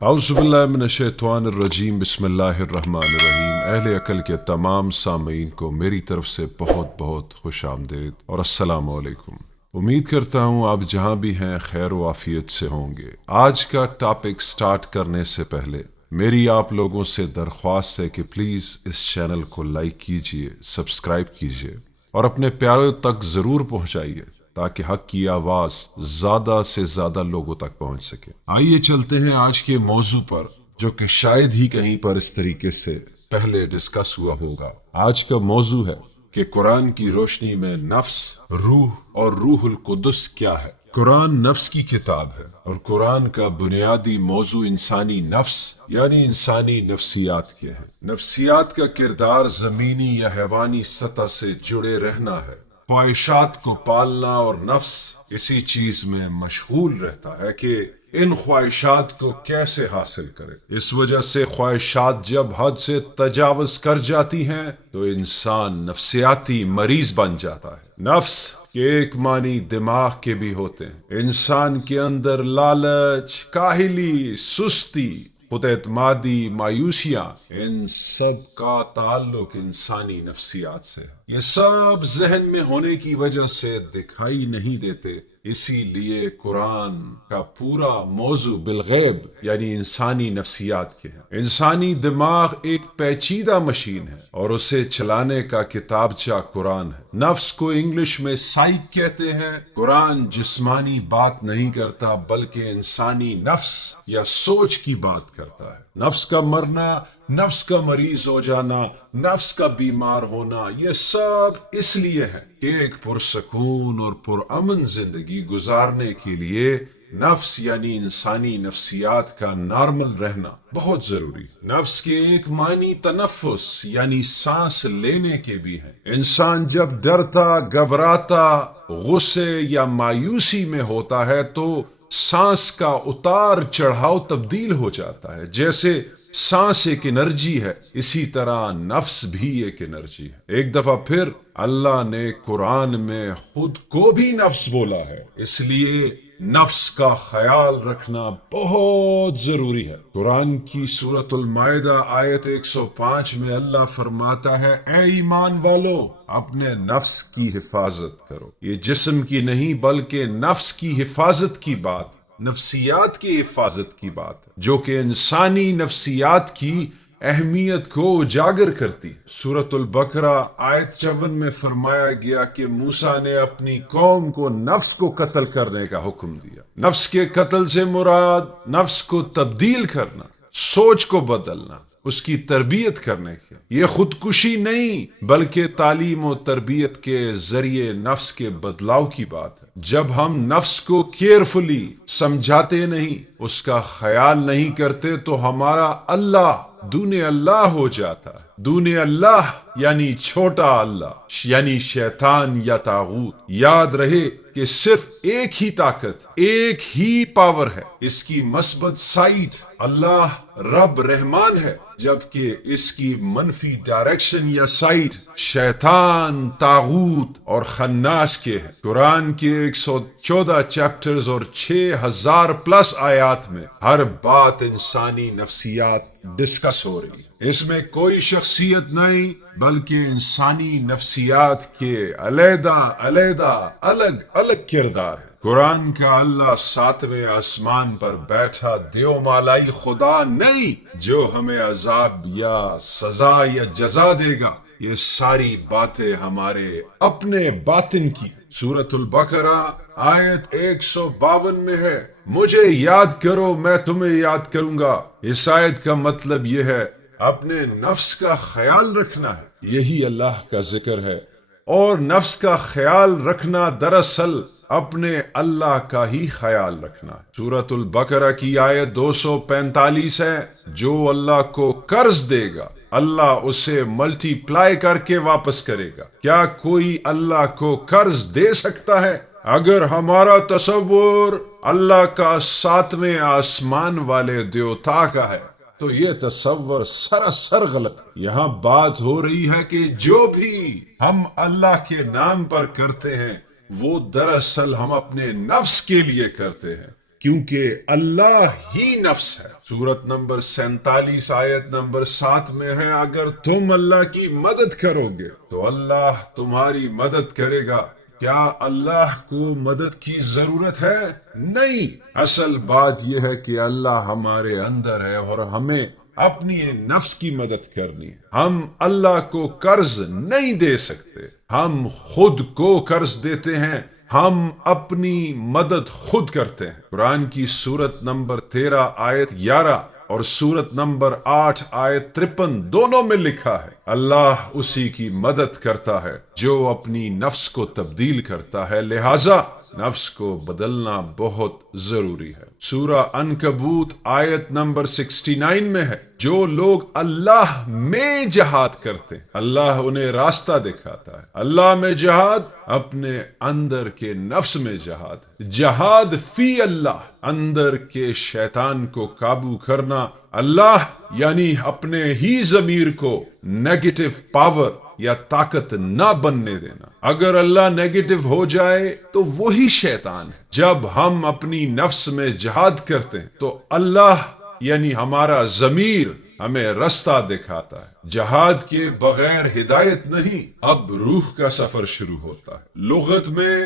اعوذ باللہ من الشیطان الرجیم، بسم اللہ الرحمن الرحیم۔ اہل عقل کے تمام سامعین کو میری طرف سے بہت بہت خوش آمدید اور السلام علیکم۔ امید کرتا ہوں آپ جہاں بھی ہیں خیر و عافیت سے ہوں گے۔ آج کا ٹاپک سٹارٹ کرنے سے پہلے میری آپ لوگوں سے درخواست ہے کہ پلیز اس چینل کو لائک کیجئے، سبسکرائب کیجئے اور اپنے پیاروں تک ضرور پہنچائیے تاکہ حق کی آواز زیادہ سے زیادہ لوگوں تک پہنچ سکے۔ آئیے چلتے ہیں آج کے موضوع پر، جو کہ شاید ہی کہیں پر اس طریقے سے پہلے ڈسکس ہوا ہوگا۔ آج کا موضوع ہے کہ قرآن کی روشنی میں نفس، روح اور روح القدس کیا ہے۔ قرآن نفس کی کتاب ہے اور قرآن کا بنیادی موضوع انسانی نفس یعنی انسانی نفسیات کے ہے۔ نفسیات کا کردار زمینی یا حیوانی سطح سے جڑے رہنا ہے، خواہشات کو پالنا، اور نفس اسی چیز میں مشغول رہتا ہے کہ ان خواہشات کو کیسے حاصل کرے۔ اس وجہ سے خواہشات جب حد سے تجاوز کر جاتی ہیں تو انسان نفسیاتی مریض بن جاتا ہے۔ نفس کے ایک معنی دماغ کے بھی ہوتے ہیں۔ انسان کے اندر لالچ، کاہلی، سستی، خود اعتمادی، مایوسیاں، ان سب کا تعلق انسانی نفسیات سے ہے۔ یہ سب ذہن میں ہونے کی وجہ سے دکھائی نہیں دیتے، اسی لیے قرآن کا پورا موضوع بالغیب یعنی انسانی نفسیات کے ہے۔ انسانی دماغ ایک پیچیدہ مشین ہے اور اسے چلانے کا کتابچہ قرآن ہے۔ نفس کو انگلش میں سائیک کہتے ہیں۔ قرآن جسمانی بات نہیں کرتا بلکہ انسانی نفس یا سوچ کی بات کرتا ہے۔ نفس کا مرنا، نفس کا مریض ہو جانا، نفس کا بیمار ہونا، یہ سب اس لیے ہے کہ ایک پرسکون اور پرامن زندگی گزارنے کے لیے نفس یعنی انسانی نفسیات کا نارمل رہنا بہت ضروری ہے۔ نفس کے ایک معنی تنفس یعنی سانس لینے کے بھی ہیں۔ انسان جب ڈرتا، گھبراتا، غصے یا مایوسی میں ہوتا ہے تو سانس کا اتار چڑھاؤ تبدیل ہو جاتا ہے۔ جیسے سانس ایک انرجی ہے، اسی طرح نفس بھی ایک انرجی ہے۔ ایک دفعہ پھر اللہ نے قرآن میں خود کو بھی نفس بولا ہے، اس لیے نفس کا خیال رکھنا بہت ضروری ہے۔ قرآن کی سورۃ المائدہ آیت 105 میں اللہ فرماتا ہے، اے ایمان والو، اپنے نفس کی حفاظت کرو۔ یہ جسم کی نہیں بلکہ نفس کی حفاظت کی بات، نفسیات کی حفاظت کی بات ہے، جو کہ انسانی نفسیات کی اہمیت کو اجاگر کرتی ہے۔ سورۃ البقرہ آیت 54 میں فرمایا گیا کہ موسیٰ نے اپنی قوم کو نفس کو قتل کرنے کا حکم دیا۔ نفس کے قتل سے مراد نفس کو تبدیل کرنا، سوچ کو بدلنا، اس کی تربیت کرنے کے۔ یہ خودکشی نہیں بلکہ تعلیم و تربیت کے ذریعے نفس کے بدلاؤ کی بات ہے۔ جب ہم نفس کو کیئرفلی سمجھاتے نہیں، اس کا خیال نہیں کرتے تو ہمارا اللہ دون اللہ ہو جاتا ہے۔ دون اللہ یعنی چھوٹا اللہ یعنی شیطان یا طاغوت۔ یاد رہے کہ صرف ایک ہی طاقت، ایک ہی پاور ہے، اس کی مثبت سائٹ اللہ رب رحمان ہے، جبکہ اس کی منفی ڈائریکشن یا سائٹ شیطان، طاغوت اور خناس کے ہے۔ قرآن کے 114 چیپٹرز اور 6000 پلس آیات میں ہر بات انسانی نفسیات ڈسکس ہو رہی ہے۔ اس میں کوئی شخصیت نہیں بلکہ انسانی نفسیات کے علیحدہ علیحدہ الگ الگ کردار ہے۔ قرآن کا اللہ 7ویں آسمان پر بیٹھا دیو مالائی خدا نہیں جو ہمیں عذاب یا سزا یا جزا دے گا۔ یہ ساری باتیں ہمارے اپنے باطن کی۔ سورۃ البقرہ آیت 152 میں ہے، مجھے یاد کرو میں تمہیں یاد کروں گا۔ اس آیت کا مطلب یہ ہے اپنے نفس کا خیال رکھنا ہے، یہی اللہ کا ذکر ہے۔ اور نفس کا خیال رکھنا دراصل اپنے اللہ کا ہی خیال رکھنا ہے۔ سورۃ البقرہ کی آیت 245 ہے، جو اللہ کو قرض دے گا اللہ اسے ملٹی پلائی کر کے واپس کرے گا۔ کیا کوئی اللہ کو قرض دے سکتا ہے؟ اگر ہمارا تصور اللہ کا 7ویں آسمان والے دیوتا کا ہے تو یہ تصور سراسر غلط ہے۔ یہاں بات ہو رہی ہے کہ جو بھی ہم اللہ کے نام پر کرتے ہیں وہ دراصل ہم اپنے نفس کے لیے کرتے ہیں۔ کیونکہ اللہ ہی نفس ہے۔ سورت نمبر 47 آیت نمبر 7 میں ہے، اگر تم اللہ کی مدد کرو گے تو اللہ تمہاری مدد کرے گا۔ کیا اللہ کو مدد کی ضرورت ہے؟ نہیں، اصل بات یہ ہے کہ اللہ ہمارے اندر ہے اور ہمیں اپنی نفس کی مدد کرنی ہے۔ ہم اللہ کو قرض نہیں دے سکتے، ہم خود کو قرض دیتے ہیں، ہم اپنی مدد خود کرتے ہیں۔ قرآن کی سورت نمبر 13 آیت 11 اور سورت نمبر 8 آیت 53 دونوں میں لکھا ہے، اللہ اسی کی مدد کرتا ہے جو اپنی نفس کو تبدیل کرتا ہے، لہذا نفس کو بدلنا بہت ضروری ہے۔ سورہ عنکبوت آیت نمبر 69 میں ہے، جو لوگ اللہ میں جہاد کرتے ہیں اللہ انہیں راستہ دکھاتا ہے۔ اللہ میں جہاد اپنے اندر کے نفس میں جہاد، جہاد فی اللہ، اندر کے شیطان کو قابو کرنا، اللہ یعنی اپنے ہی ضمیر کو نیگیٹو پاور یا طاقت نہ بننے دینا۔ اگر اللہ نیگیٹو ہو جائے تو وہی شیطان ہے۔ جب ہم اپنی نفس میں جہاد کرتے ہیں تو اللہ یعنی ہمارا ضمیر ہمیں رستہ دکھاتا ہے۔ جہاد کے بغیر ہدایت نہیں۔ اب روح کا سفر شروع ہوتا ہے۔ لغت میں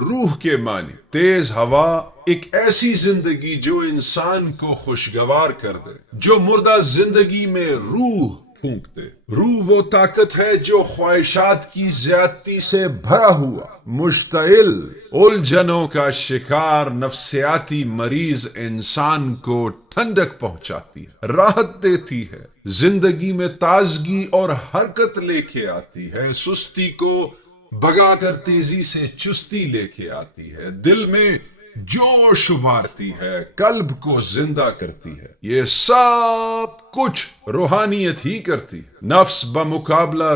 روح کے معنی تیز ہوا، ایک ایسی زندگی جو انسان کو خوشگوار کر دے، جو مردہ زندگی میں روح پھونک دے۔ روح وہ طاقت ہے جو خواہشات کی زیادتی سے بھرا ہوا، مشتعل، الجھنوں کا شکار نفسیاتی مریض انسان کو ٹھنڈک پہنچاتی ہے، راحت دیتی ہے، زندگی میں تازگی اور حرکت لے کے آتی ہے، سستی کو بھگا کر تیزی سے چستی لے کے آتی ہے، دل میں جوش ابھارتی ہے، قلب کو زندہ کرتی ہے۔ یہ سب کچھ روحانیت ہی کرتی ہے۔ نفس بمقابلہ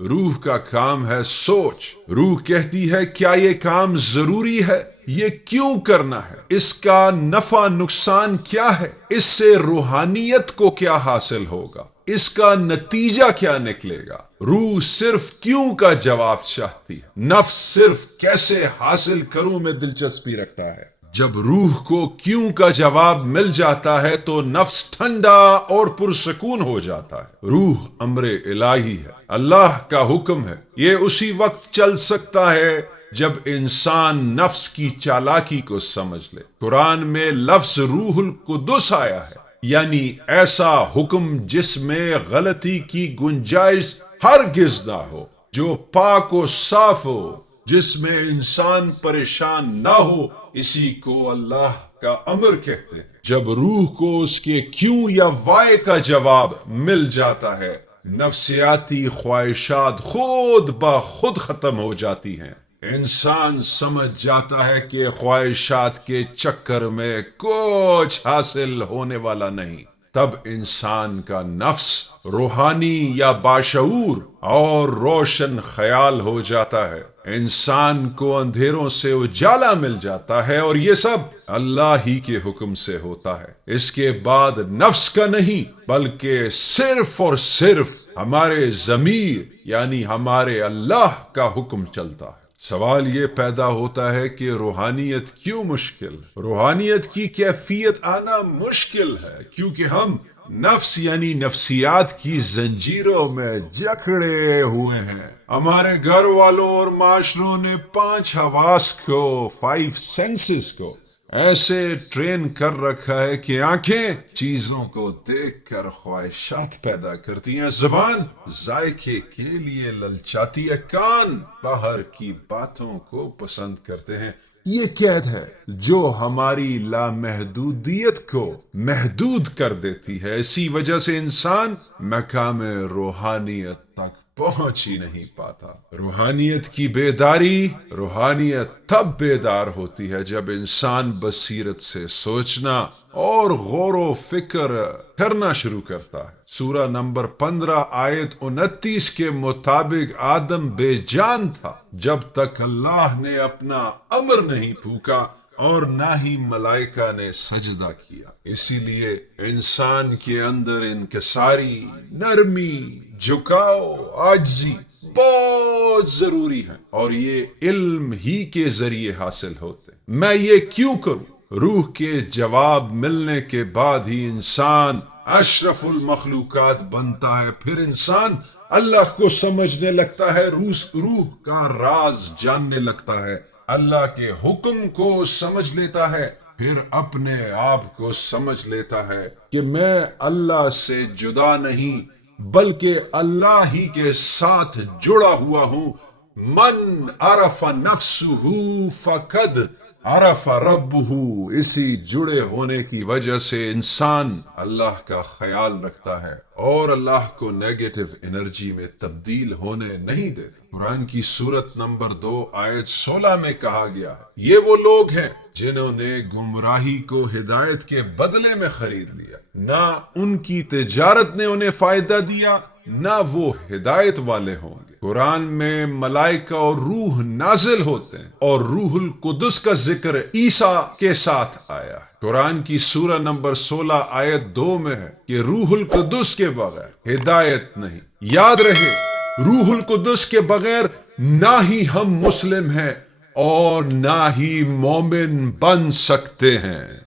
روح کا کام ہے سوچ۔ روح کہتی ہے کیا یہ کام ضروری ہے؟ یہ کیوں کرنا ہے؟ اس کا نفع نقصان کیا ہے؟ اس سے روحانیت کو کیا حاصل ہوگا؟ اس کا نتیجہ کیا نکلے گا؟ روح صرف کیوں کا جواب چاہتی ہے، نفس صرف کیسے حاصل کروں میں دلچسپی رکھتا ہے۔ جب روح کو کیوں کا جواب مل جاتا ہے تو نفس ٹھنڈا اور پرسکون ہو جاتا ہے۔ روح امر الہی ہے، اللہ کا حکم ہے۔ یہ اسی وقت چل سکتا ہے جب انسان نفس کی چالاکی کو سمجھ لے۔ قرآن میں لفظ روح القدس آیا ہے، یعنی ایسا حکم جس میں غلطی کی گنجائش ہرگز نہ ہو، جو پاک و صاف ہو، جس میں انسان پریشان نہ ہو، اسی کو اللہ کا امر کہتے ہیں۔ جب روح کو اس کے کیوں یا وائے کا جواب مل جاتا ہے، نفسیاتی خواہشات خود بخود ختم ہو جاتی ہیں۔ انسان سمجھ جاتا ہے کہ خواہشات کے چکر میں کچھ حاصل ہونے والا نہیں۔ تب انسان کا نفس روحانی یا باشعور اور روشن خیال ہو جاتا ہے، انسان کو اندھیروں سے اجالا مل جاتا ہے، اور یہ سب اللہ ہی کے حکم سے ہوتا ہے۔ اس کے بعد نفس کا نہیں بلکہ صرف اور صرف ہمارے ضمیر یعنی ہمارے اللہ کا حکم چلتا ہے۔ سوال یہ پیدا ہوتا ہے کہ روحانیت کیوں مشکل ہے؟ روحانیت کی کیفیت آنا مشکل ہے کیونکہ ہم نفس یعنی نفسیات کی زنجیروں میں جکڑے ہوئے ہیں۔ ہمارے گھر والوں اور معاشروں نے 5 حواس کو، 5 سینسز کو ایسے ٹرین کر رکھا ہے کہ آنکھیں چیزوں کو دیکھ کر خواہشات پیدا کرتی ہیں، زبان ذائقے کے لیے للچاتی ہے، کان باہر کی باتوں کو پسند کرتے ہیں۔ یہ قید ہے جو ہماری لامحدودیت کو محدود کر دیتی ہے۔ اسی وجہ سے انسان مقام روحانیت تک پہنچ ہی نہیں پاتا۔ روحانیت کی بیداری، روحانیت تب بیدار ہوتی ہے جب انسان بصیرت سے سوچنا اور غور و فکر کرنا شروع کرتا ہے۔ سورہ نمبر 15 آیت 29 کے مطابق آدم بے جان تھا جب تک اللہ نے اپنا امر نہیں پھونکا اور نہ ہی ملائکہ نے سجدہ کیا۔ اسی لیے انسان کے اندر انکساری، نرمی، جھکاؤ، عاجزی بہت ضروری ہے، اور یہ علم ہی کے ذریعے حاصل ہوتے ہیں۔ میں یہ کیوں کروں؟ روح کے جواب ملنے کے بعد ہی انسان اشرف المخلوقات بنتا ہے. پھر انسان اللہ کو سمجھنے لگتا ہے، روح کا راز جاننے لگتا ہے، اللہ کے حکم کو سمجھ لیتا ہے، پھر اپنے آپ کو سمجھ لیتا ہے کہ میں اللہ سے جدا نہیں بلکہ اللہ ہی کے ساتھ جڑا ہوا ہوں. من عرف نفسہ فقد عرف ربہ. اسی جڑے ہونے کی وجہ سے انسان اللہ کا خیال رکھتا ہے اور اللہ کو نیگیٹو انرجی میں تبدیل ہونے نہیں دیتا. قرآن کی سورت نمبر 2 آیت 16 میں کہا گیا ہے، یہ وہ لوگ ہیں جنہوں نے گمراہی کو ہدایت کے بدلے میں خرید لیا. نہ ان کی تجارت نے انہیں فائدہ دیا، نہ وہ ہدایت والے ہوں گے. قرآن میں ملائکہ اور روح نازل ہوتے ہیں اور روح القدس کا ذکر عیسیٰ کے ساتھ آیا ہے. قرآن کی سورہ نمبر 16 آیت 2 میں ہے کہ روح القدس کے بغیر ہدایت نہیں. یاد رہے، روح القدس کے بغیر نہ ہی ہم مسلم ہیں اور نہ ہی مومن بن سکتے ہیں.